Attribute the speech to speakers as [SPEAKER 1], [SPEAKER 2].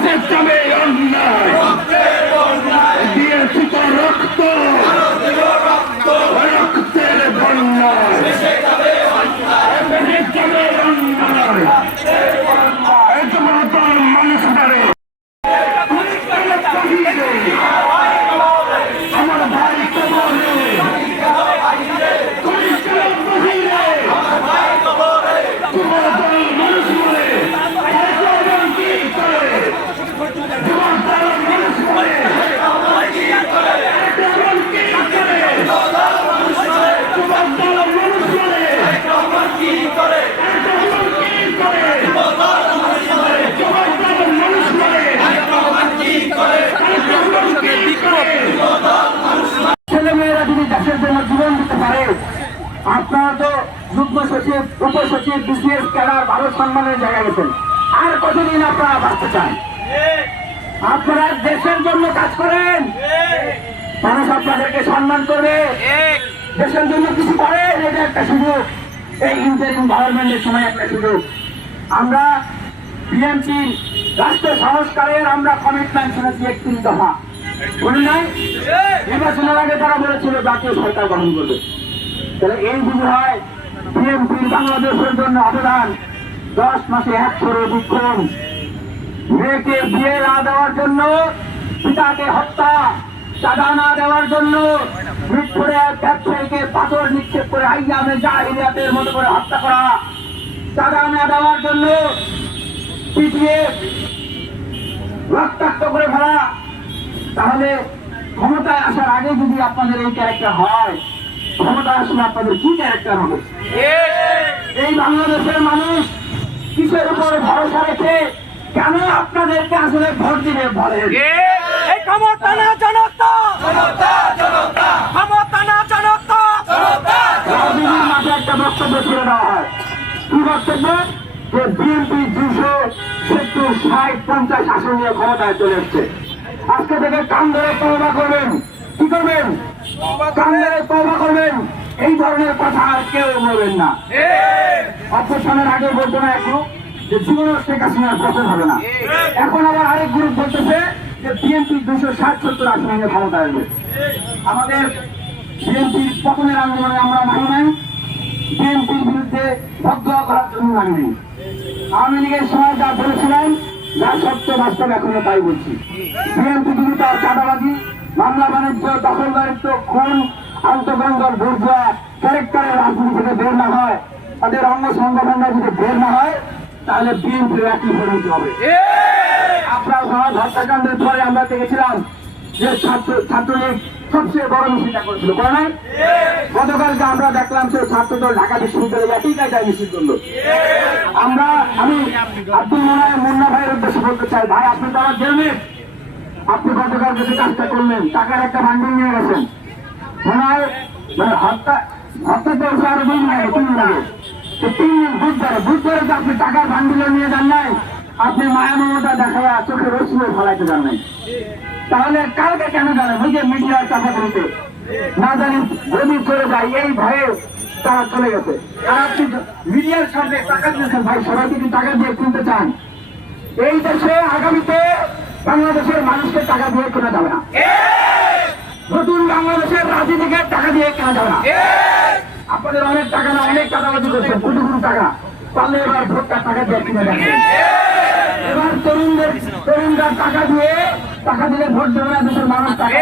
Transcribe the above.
[SPEAKER 1] দেশের যাবে অন্যায় দিয়েছি তো রক্ত রক্তের বন্যা দেশের যাবে অন্যায় এই তো মহাত্মার মানুষ ধরে আমার ভাই কবরে পরিষ্কার বহিরে তোমার দল মানুষ মরে এখন কি করে তোমার দল মানুষ মরে এখন কি করে তোমার দল মানুষ মরে এখন কি করে তোমার দল মানুষ মরে ছেলে মেয়েরা যদি দেশের জন্য জীবন দিতে পারে আপনারা তো যুগ্ম সচিব উপ সচিব বিসিএস ক্যাডার ভালো সম্মানের জায়গায় গেছেন। আর কতদিন আপনারা বাঁচতে চান? আপনারা দেশের জন্য কাজ করেন। মানুষ আপনাদেরকে সম্মান করবে। দেশের জন্য কিছু করেন, এটা একটা সুযোগ। এই ইন্টারিম গভর্নমেন্টের সময় একটা সুযোগ। আমরা বিএনপি রাষ্ট্র সংস্কারের আমরা কমিটমেন্ট শুনেছি একত্রিশ দফা। নাই? নির্বাচনের আগে তারা বলেছিল জাতীয় সরকার গঠন করবে। তাহলে এই যদি হয় বিএনপির বাংলাদেশের জন্য অবদান। দশ মাসে একশোর অধিক খুন মেয়েকে বিয়ে না দেওয়ার জন্য, পিতাকে হত্যা চাঁদা না দেওয়ার জন্য এক ব্যবসায়ীকে পাথর নিক্ষেপ করে আইয়ামে জাহিলিয়াতের মতো করে হত্যা করা। চাঁদা না দেওয়ার জন্য পিটিয়ে রক্তাক্ত করে ফেলা। তাহলে ক্ষমতায় আসার আগে যদি আপনাদের এই ক্যারেক্টার হয় ক্ষমতায় আসলে আপনাদের কি ক্যারেক্টার হবে? এই বাংলাদেশের মানুষ কিসের উপর ভরসা রেখে কেন আপনাদেরকে আসলে ভোট দিবে বলেন?
[SPEAKER 2] এই ক্ষমতা না জনতা! জনতা জনতা! ক্ষমতা না জনতা! জনতা
[SPEAKER 1] রাজনীতির একটা বক্তব্য ছেড়ে দেওয়া হয়। কি বক্তব্য? যে বিএনপি দুশো সত্তর ষাট পঞ্চাশ আসন নিয়ে ক্ষমতায় চলে এসছে। আজকে থেকে কান ধরে করবেন। কি করবেন? কান ধরে ধরনের কথা আর কেউ বলবেন না। অপসানের আগে বলতো না গ্রুপ যে জীবন শেখ হাসিনার পতন হবে না। এখন আবার আরেক গ্রুপ বলতেছে যে বিএনপি দুশো ষাট সত্তর আসনে নিয়ে ক্ষমতা আসবে। আমাদের বিএনপির পতনের আন্দোলনে আমরা মানি নাই। বিএনপির বিরুদ্ধে বদয়া করার জন্য মানি নাই। আওয়ামী লীগের সময় যা বলেছিলাম যা সত্য বাস্তব এখনও তাই বলছি। বিএনপি যদি তার চাঁদাবাজি মামলা বাণিজ্য দখলদারিত্ব খুন আন্তঃগঙ্গল বুর্জা ক্যারেক্টারের রাজনীতি থেকে বের না হয় তাদের অঙ্গ সংগঠনরা যদি বের না হয় তাহলে বিএনপির একই পরিণতি হবে। আপনার সমাজ হত্যাকাণ্ডের পরে আমরা দেখেছিলাম যে ছাত্র ছাত্রলীগ সবচেয়ে বড় মিছিলটা করেছিল করে নাই? গতকালকে আমরা দেখলাম যে ছাত্রদল ঢাকা বিশ্ববিদ্যালয়ে একই জায়গায় মিছিল করল। আমরা আমি আব্দুল মোনায় মুন্না ভাইয়ের উদ্দেশ্যে বলতে চাই ভাই আপনি তো আমার জেলমেট আপনি গতকাল যে কাজটা করলেন টাকার একটা বান্ডিল নিয়ে গেছেন। মনে হয় মানে হত্যা হত্যা তো বুধবারে আপনি টাকার বান্ডিল নিয়ে যান নাই। আপনি মায়া মমতা দেখা চোখে রসিয়ে ফলাইতে যান নাই। তাহলে কালকে কেন জানেন ওই যে মিডিয়ার চাপা করতে না জানি যদি চলে যায়, এই ভয়ে তারা চলে গেছে। আর আপনি মিডিয়ার সামনে টাকা দিয়েছেন ভাই, সবাই যদি টাকা দিয়ে কিনতে চান, এই দেশে আগামীতে বাংলাদেশের মানুষকে টাকা দিয়ে কেনা যাবে না। নতুন বাংলাদেশের রাজনীতিকে টাকা দিয়ে কাজ হবে না। আপনাদের অনেক টাকা না অনেক টাকাবাজি করছে কোটি কোটি টাকা। পারলে এবার ভোটটা টাকা দিয়ে কিনে যাবে এবার তরুণদের তরুণরা টাকা দিয়ে টাকা দিলে ভোট দেবে না দেশের মানুষ টাকা।